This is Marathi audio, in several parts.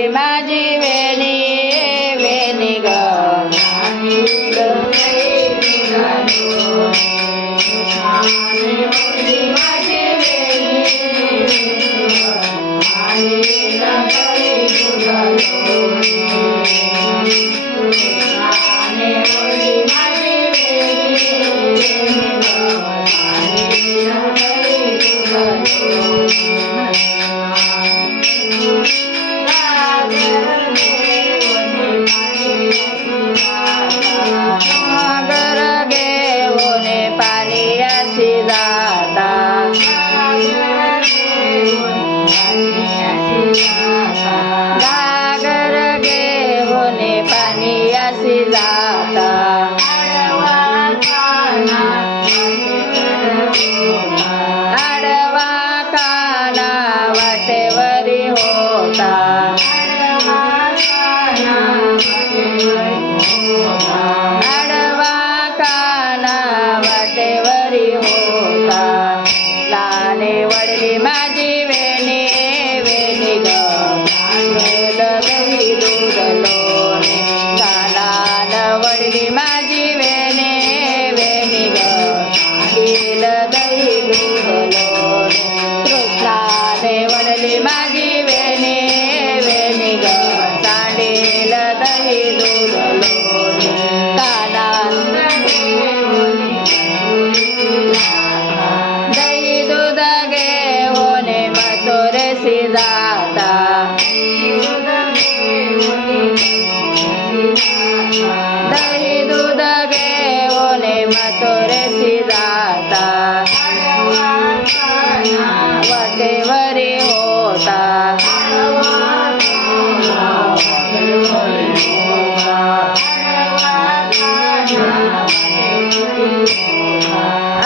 माझी वेणी वेणी ग आडवा काना वाटेवरी होता आडवा काना वाटेवरी होता लाने वडली माझी वेणी वेणी ग दही दूध लोणे लान वडली माझी वेणी वेणी ग दही दूध लोणे कृष्णाने वडली माझी वेणी वेणी ग सांडेल दही दूध लोणे दही दूध घेऊन मथुरेसी जाता दही दूध घेऊन मथुरेसी जाता वाटेवरी होता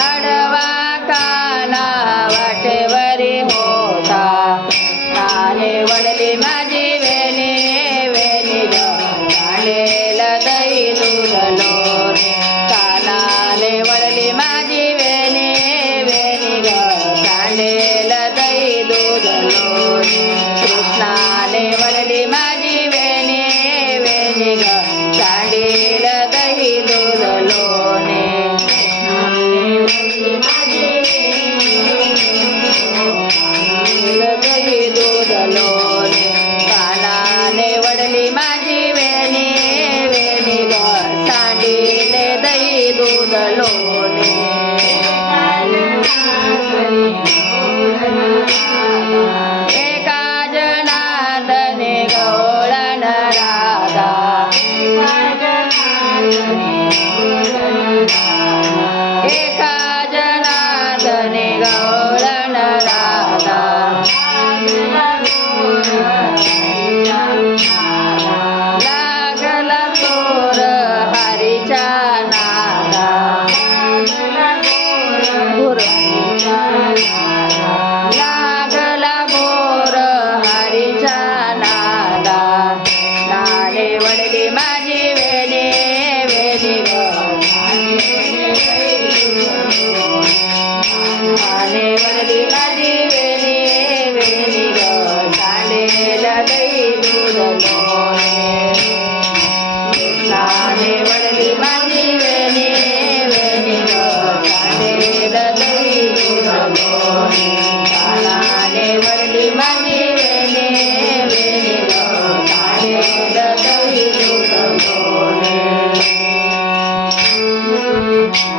आडवा काना वाटेवरी होता लाने वडली